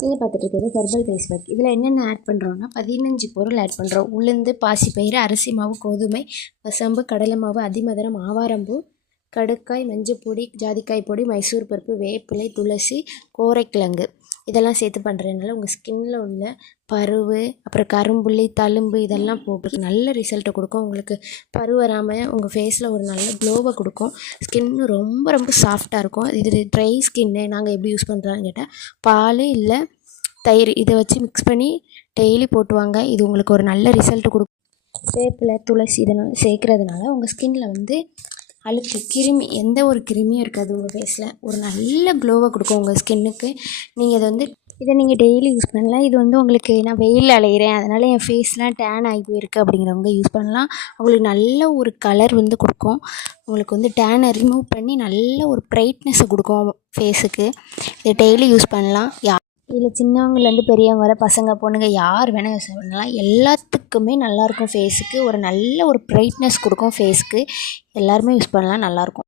நீங்கள் பார்த்துட்டு இருக்கிறது ஹெர்பல் ஃபேஸ் பேக். இதில் என்னென்ன ஆட் பண்ணுறோன்னா 15 பொருள் ஆட் பண்ணுறோம். உளுந்து, பாசிப்பயிறு, அரிசி மாவு, கோதுமை, வசம்பு, கடலை மாவு, அதிமதுரம், ஆவாரம்பூ, கடுக்காய், மஞ்சப்பொடி, ஜாதிக்காய் பொடி, மைசூர் பருப்பு, வேப்பிலை, துளசி, கோரைக்கிழங்கு இதெல்லாம் சேர்த்து பண்ணுறதுனால உங்கள் ஸ்கின்னில் உள்ள பருவு, அப்புறம் கரும்புள்ளி, தழும்பு இதெல்லாம் போக நல்ல ரிசல்ட்டை கொடுக்கும். உங்களுக்கு பரு வராமல் உங்கள் ஃபேஸில் ஒரு நல்ல க்ளோவை கொடுக்கும். ஸ்கின்னு ரொம்ப ரொம்ப சாஃப்டாக இருக்கும். இது ட்ரை ஸ்கின்னு நாங்கள் எப்படி யூஸ் பண்ணுறான்னு கேட்டால் பால் இல்லை தயிர் இதை வச்சு மிக்ஸ் பண்ணி டெய்லி போட்டுவாங்க. இது உங்களுக்கு ஒரு நல்ல ரிசல்ட் கொடுக்கும். வேப்பிலை, துளசி இதெல்லாம் சேர்க்குறதுனால உங்கள் ஸ்கின்னில் வந்து அழுக்கு கிருமி எந்த ஒரு கிருமியும் இருக்காது. உங்கள் ஃபேஸில் ஒரு நல்ல க்ளோவை கொடுக்கும் உங்கள் ஸ்கின்னுக்கு. நீங்கள் இதை நீங்கள் டெய்லி யூஸ் பண்ணலாம். இது வந்து உங்களுக்கு நான் வெயில் அலைகிறேன் அதனால் என் ஃபேஸ்லாம் டேன் ஆகி போயிருக்கு அப்படிங்கிறவங்க யூஸ் பண்ணலாம். உங்களுக்கு நல்ல ஒரு கலர் வந்து கொடுக்கும். உங்களுக்கு வந்து டேனை ரிமூவ் பண்ணி நல்ல ஒரு ப்ரைட்னஸை கொடுக்கும் ஃபேஸுக்கு. இதை டெய்லி யூஸ் பண்ணலாம். இதில் சின்னவங்கலேருந்து பெரியவங்க வர பசங்க பொண்ணுங்க யார் வேணால் யூஸ் பண்ணலாம். எல்லாத்துக்குமே நல்லாயிருக்கும். ஃபேஸுக்கு ஒரு நல்ல ஒரு ப்ரைட்னஸ் கொடுக்கும். ஃபேஸுக்கு எல்லாருமே யூஸ் பண்ணலாம், நல்லாயிருக்கும்.